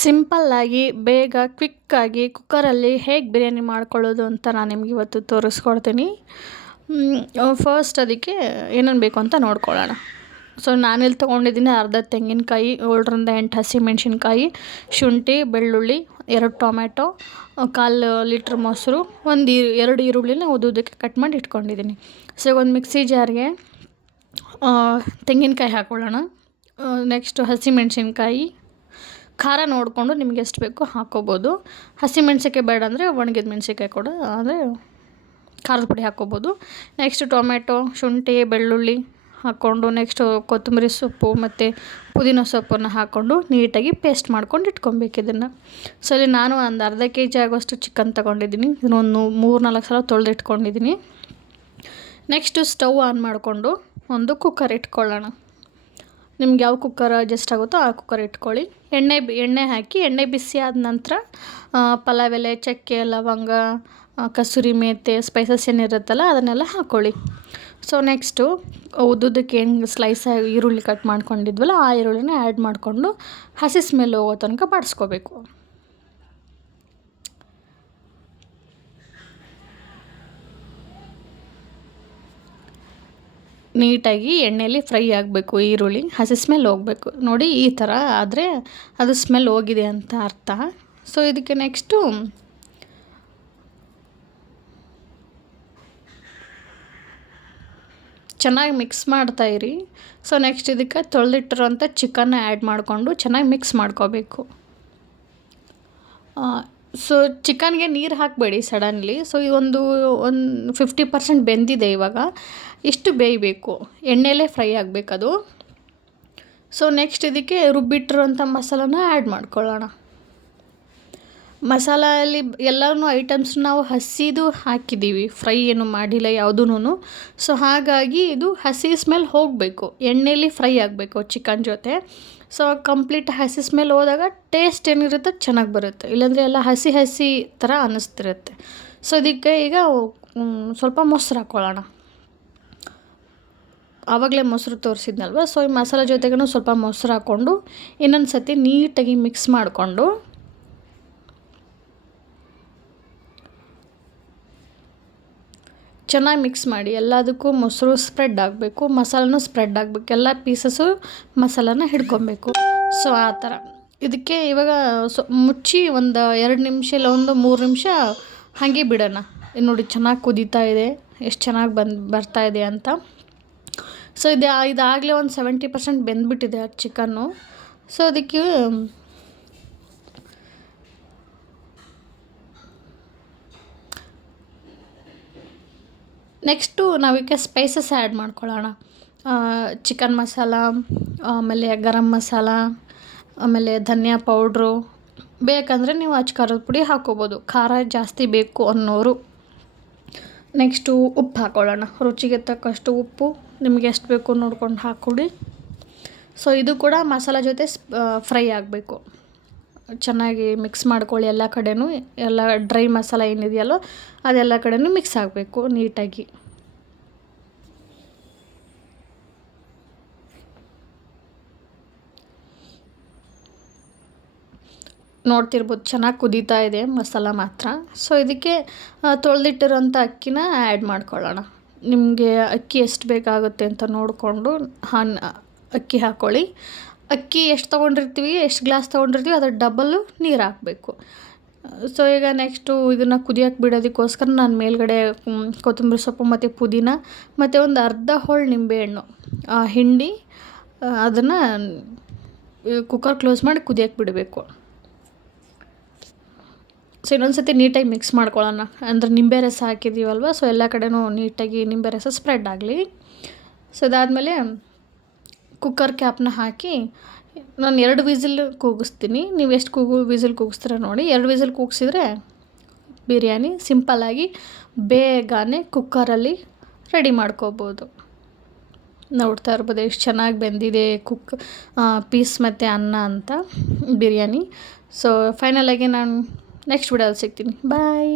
ಸಿಂಪಲ್ಲಾಗಿ ಬೇಗ ಕ್ವಿಕ್ಕಾಗಿ ಕುಕ್ಕರಲ್ಲಿ ಹೇಗೆ ಬಿರಿಯಾನಿ ಮಾಡ್ಕೊಳ್ಳೋದು ಅಂತ ನಾನು ನಿಮ್ಗೆ ಇವತ್ತು ತೋರಿಸ್ಕೊಡ್ತೀನಿ. ಫಸ್ಟ್ ಅದಕ್ಕೆ ಏನೇನು ಬೇಕು ಅಂತ ನೋಡ್ಕೊಳ್ಳೋಣ. ಸೊ ನಾನಿಲ್ಲಿ ತೊಗೊಂಡಿದ್ದೀನಿ ಅರ್ಧ ತೆಂಗಿನಕಾಯಿ, 7 ಹಸಿಮೆಣ್ಸಿನ್ಕಾಯಿ, ಶುಂಠಿ, ಬೆಳ್ಳುಳ್ಳಿ, 2 ಟೊಮ್ಯಾಟೊ, 1/4 ಲೀಟ್ರ್ ಮೊಸರು, 2 ಈರುಳ್ಳಿನ ಉದ್ದುದಕ್ಕೆ ಕಟ್ ಮಾಡಿ ಇಟ್ಕೊಂಡಿದ್ದೀನಿ. ಸೊ ಒಂದು ಮಿಕ್ಸಿ ಜಾರ್ಗೆ ತೆಂಗಿನಕಾಯಿ ಹಾಕ್ಕೊಳ್ಳೋಣ. ನೆಕ್ಸ್ಟು ಹಸಿಮೆಣ್ಸಿನ್ಕಾಯಿ, ಖಾರ ನೋಡಿಕೊಂಡು ನಿಮ್ಗೆ ಎಷ್ಟು ಬೇಕೋ ಹಾಕ್ಕೋಬೋದು. ಹಸಿಮೆಣ್ಸಿನ್ಕಾಯಿ ಬೇಡ ಅಂದರೆ ಒಣಗಿದ ಮೆಣಸಿನ್ಕಾಯಿ ಕೂಡ ಅಂದರೆ ಖಾರದ ಪುಡಿ ಹಾಕ್ಕೋಬೋದು. ನೆಕ್ಸ್ಟ್ ಟೊಮೆಟೊ, ಶುಂಠಿ, ಬೆಳ್ಳುಳ್ಳಿ ಹಾಕ್ಕೊಂಡು ನೆಕ್ಸ್ಟು ಕೊತ್ತಂಬರಿ ಸೊಪ್ಪು ಮತ್ತು ಪುದೀನ ಸೊಪ್ಪನ್ನು ಹಾಕ್ಕೊಂಡು ನೀಟಾಗಿ ಪೇಸ್ಟ್ ಮಾಡ್ಕೊಂಡು ಇಟ್ಕೊಬೇಕು ಇದನ್ನು. ಸೊ ಇಲ್ಲಿ ನಾನು ಒಂದು ಅರ್ಧ kg ಆಗುವಷ್ಟು ಚಿಕನ್ ತೊಗೊಂಡಿದ್ದೀನಿ. ಇದನ್ನೊಂದು 3-4 ಸಲ ತೊಳೆದಿಟ್ಕೊಂಡಿದ್ದೀನಿ. ನೆಕ್ಸ್ಟು ಸ್ಟವ್ ಆನ್ ಮಾಡಿಕೊಂಡು ಒಂದು ಕುಕ್ಕರ್ ಇಟ್ಕೊಳ್ಳೋಣ. ನಿಮ್ಗೆ ಯಾವ ಕುಕ್ಕರ್ ಅಡ್ಜಸ್ಟ್ ಆಗುತ್ತೋ ಆ ಕುಕ್ಕರ್ ಇಟ್ಕೊಳ್ಳಿ. ಎಣ್ಣೆ ಹಾಕಿ ಎಣ್ಣೆ ಬಿಸಿ ಆದ ನಂತರ ಪಲಾವ್ ಎಲೆ, ಚಕ್ಕೆ, ಲವಂಗ, ಕಸೂರಿ ಮೇಥಿ, ಸ್ಪೈಸಸ್ ಏನಿರುತ್ತಲ್ಲ ಅದನ್ನೆಲ್ಲ ಹಾಕ್ಕೊಳ್ಳಿ. ಸೊ ನೆಕ್ಸ್ಟು ಉದ್ದುದಕ್ಕೆ ಏನು ಸ್ಲೈಸಾಗಿ ಈರುಳ್ಳಿ ಕಟ್ ಮಾಡ್ಕೊಂಡಿದ್ವಲ್ಲ ಆ ಈರುಳ್ಳಿನ ಆ್ಯಡ್ ಮಾಡಿಕೊಂಡು ಹಸಿ ಸ್ಮೆಲ್ ಹೋಗೋ ತನಕ ಬಾಡಿಸ್ಕೋಬೇಕು. ನೀಟಾಗಿ ಎಣ್ಣೆಯಲ್ಲಿ ಫ್ರೈ ಆಗಬೇಕು. ಈರುಳ್ಳಿ ಹಸಿ ಸ್ಮೆಲ್ ಹೋಗಬೇಕು. ನೋಡಿ ಈ ಥರ ಆದರೆ ಅದು ಸ್ಮೆಲ್ ಹೋಗಿದೆ ಅಂತ ಅರ್ಥ. ಸೊ ಇದಕ್ಕೆ ನೆಕ್ಸ್ಟು ಚೆನ್ನಾಗಿ ಮಿಕ್ಸ್ ಮಾಡ್ತಾಯಿರಿ. ಸೊ ನೆಕ್ಸ್ಟ್ ಇದಕ್ಕೆ ತೊಳೆದಿಟ್ಟಿರೋಂಥ ಚಿಕನ್ನ ಆ್ಯಡ್ ಮಾಡಿಕೊಂಡು ಚೆನ್ನಾಗಿ ಮಿಕ್ಸ್ ಮಾಡ್ಕೋಬೇಕು. ಸೊ ಚಿಕನ್ಗೆ ನೀರು ಹಾಕಬೇಡಿ ಸಡನ್ಲಿ. ಸೊ ಇದೊಂದು 50% ಬೆಂದಿದೆ. ಇವಾಗ ಇಷ್ಟು ಬೇಯಬೇಕು, ಎಣ್ಣೆಲೇ ಫ್ರೈ ಆಗಬೇಕದು. ಸೊ ನೆಕ್ಸ್ಟ್ ಇದಕ್ಕೆ ರುಬ್ಬಿಟ್ಟಿರೋಂಥ ಮಸಾಲಾನ ಆ್ಯಡ್ ಮಾಡ್ಕೊಳ್ಳೋಣ. ಮಸಾಲೆಯಲ್ಲಿ ಎಲ್ಲನೂ ಐಟಮ್ಸ್ ನಾವು ಹಸಿದು ಹಾಕಿದ್ದೀವಿ, ಫ್ರೈ ಏನು ಮಾಡಿಲ್ಲ ಯಾವುದೂ. ಸೊ ಹಾಗಾಗಿ ಇದು ಹಸಿ ಸ್ಮೆಲ್ ಹೋಗಬೇಕು, ಎಣ್ಣೆಲಿ ಫ್ರೈ ಆಗಬೇಕು ಚಿಕನ್ ಜೊತೆ. ಸೊ ಕಂಪ್ಲೀಟ್ ಹಸಿ ಸ್ಮೆಲ್ ಹೋದಾಗ ಟೇಸ್ಟ್ ಏನಿರುತ್ತೆ ಚೆನ್ನಾಗಿ ಬರುತ್ತೆ. ಇಲ್ಲಾಂದರೆ ಎಲ್ಲ ಹಸಿ ಥರ ಅನ್ನಿಸ್ತಿರುತ್ತೆ. ಸೊ ಇದಕ್ಕೆ ಈಗ ಸ್ವಲ್ಪ ಮೊಸರು ಹಾಕ್ಕೊಳ್ಳೋಣ. ಆವಾಗಲೇ ಮೊಸರು ತೋರಿಸಿದ್ನಲ್ವ. ಸೊ ಈ ಮಸಾಲೆ ಜೊತೆಗೂ ಸ್ವಲ್ಪ ಮೊಸರು ಹಾಕ್ಕೊಂಡು ಇನ್ನೊಂದು ಸತಿ ನೀಟಾಗಿ ಮಿಕ್ಸ್ ಮಾಡಿಕೊಂಡು ಚೆನ್ನಾಗಿ ಮಿಕ್ಸ್ ಮಾಡಿ. ಎಲ್ಲದಕ್ಕೂ ಮೊಸರು ಸ್ಪ್ರೆಡ್ ಆಗಬೇಕು, ಮಸಾಲನೂ ಸ್ಪ್ರೆಡ್ ಆಗಬೇಕು, ಎಲ್ಲ ಪೀಸಸ್ಸು ಮಸಾಲನ ಹಿಡ್ಕೊಬೇಕು. ಸೊ ಆ ಥರ ಇದಕ್ಕೆ ಇವಾಗ ಮುಚ್ಚಿ ಒಂದು 2 ನಿಮಿಷ ಇಲ್ಲ ಒಂದು 3 ನಿಮಿಷ ಹಾಗೆ ಬಿಡೋಣ. ನೋಡಿ ಚೆನ್ನಾಗಿ ಕುದೀತಾ ಇದೆ, ಎಷ್ಟು ಚೆನ್ನಾಗಿ ಬರ್ತಾ ಇದೆ ಅಂತ. ಸೊ ಇದಾಗಲೇ ಒಂದು 70% ಬೆಂದ್ಬಿಟ್ಟಿದೆ ಚಿಕನ್ನು. ಸೊ ಅದಕ್ಕೆ ನೆಕ್ಸ್ಟು ನಾವೀಗ ಸ್ಪೈಸಸ್ ಆ್ಯಡ್ ಮಾಡ್ಕೊಳ್ಳೋಣ. ಚಿಕನ್ ಮಸಾಲ, ಆಮೇಲೆ ಗರಂ ಮಸಾಲ, ಆಮೇಲೆ ಧನಿಯಾ ಪೌಡ್ರು. ಬೇಕಂದರೆ ನೀವು ಖಾರದ ಪುಡಿ ಹಾಕ್ಕೋಬೋದು, ಖಾರ ಜಾಸ್ತಿ ಬೇಕು ಅನ್ನೋರು. ನೆಕ್ಸ್ಟು ಉಪ್ಪು ಹಾಕ್ಕೊಳ್ಳೋಣ. ರುಚಿಗೆ ತಕ್ಕಷ್ಟು ಉಪ್ಪು ನಿಮಗೆ ಎಷ್ಟು ಬೇಕು ನೋಡ್ಕೊಂಡು ಹಾಕ್ಕೊಡಿ. ಸೊ ಇದು ಕೂಡ ಮಸಾಲ ಜೊತೆ ಫ್ರೈ ಆಗಬೇಕು. ಚೆನ್ನಾಗಿ ಮಿಕ್ಸ್ ಮಾಡ್ಕೊಳ್ಳಿ ಎಲ್ಲ ಕಡೆನೂ. ಎಲ್ಲ ಡ್ರೈ ಮಸಾಲ ಏನಿದೆಯಲ್ಲೋ ಅದೆಲ್ಲ ಕಡೆನೂ ಮಿಕ್ಸ್ ಆಗಬೇಕು ನೀಟಾಗಿ. ನೋಡ್ತಿರ್ಬೋದು ಚೆನ್ನಾಗಿ ಕುದೀತಾ ಇದೆ ಮಸಾಲ ಮಾತ್ರ. ಸೊ ಇದಕ್ಕೆ ತೊಳೆದಿಟ್ಟಿರೋಂಥ ಅಕ್ಕಿನ ಆ್ಯಡ್ ಮಾಡ್ಕೊಳ್ಳೋಣ. ನಿಮಗೆ ಅಕ್ಕಿ ಎಷ್ಟು ಬೇಕಾಗುತ್ತೆ ಅಂತ ನೋಡಿಕೊಂಡು ಅಕ್ಕಿ ಹಾಕ್ಕೊಳ್ಳಿ. ಅಕ್ಕಿ ಎಷ್ಟು ತೊಗೊಂಡಿರ್ತೀವಿ, ಎಷ್ಟು ಗ್ಲಾಸ್ ತೊಗೊಂಡಿರ್ತೀವಿ ಅದ್ರ ಡಬಲ್ಲು ನೀರು ಹಾಕಬೇಕು. ಸೊ ಈಗ ನೆಕ್ಸ್ಟು ಇದನ್ನು ಕುದಿಯೋಕ್ಕೆ ಬಿಡೋದಕ್ಕೋಸ್ಕರ ನಾನು ಮೇಲ್ಗಡೆ ಕೊತ್ತಂಬರಿ ಸೊಪ್ಪು ಮತ್ತು ಪುದೀನ ಮತ್ತು ಒಂದು ಅರ್ಧ ಹೋಳು ನಿಂಬೆಹಣ್ಣು ಹಿಂಡಿ ಅದನ್ನು ಕುಕ್ಕರ್ ಕ್ಲೋಸ್ ಮಾಡಿ ಕುದಿಯೋಕ್ಕೆ ಬಿಡಬೇಕು. ಸೊ ಇನ್ನೊಂದು ಸತಿ ನೀಟಾಗಿ ಮಿಕ್ಸ್ ಮಾಡ್ಕೊಳ್ಳೋಣ. ಅಂದರೆ ನಿಂಬೆ ರಸ ಹಾಕಿದ್ದೀವಲ್ವ, ಸೊ ಎಲ್ಲ ಕಡೆನೂ ನೀಟಾಗಿ ನಿಂಬೆ ರಸ ಸ್ಪ್ರೆಡ್ ಆಗಲಿ. ಸೊ ಅದಾದಮೇಲೆ ಕುಕ್ಕರ್ ಕ್ಯಾಪ್ನ ಹಾಕಿ ನಾನು 2 ವಿಸಿಲ್ ಕೂಗಿಸ್ತೀನಿ. ನೀವು ಎಷ್ಟು ವಿಸಿಲ್ ಕೂಗಿಸ್ತೀರ ನೋಡಿ. 2 ವಿಸಿಲ್ ಕೂಗಿಸಿದ್ರೆ ಬಿರಿಯಾನಿ ಸಿಂಪಲ್ಲಾಗಿ ಬೇಗನೆ ಕುಕ್ಕರಲ್ಲಿ ರೆಡಿ ಮಾಡ್ಕೋಬೋದು. ನೋಡ್ತಾ ಇರ್ಬೋದು ಎಷ್ಟು ಚೆನ್ನಾಗಿ ಬೆಂದಿದೆ ಪೀಸ್ ಮತ್ತು ಅನ್ನ ಅಂತ ಬಿರಿಯಾನಿ. ಸೊ ಫೈನಲಾಗಿ ನಾನು ನೆಕ್ಸ್ಟ್ ವಿಡಿಯೋದಲ್ಲಿ ಸಿಗ್ತೀನಿ. ಬಾಯ್.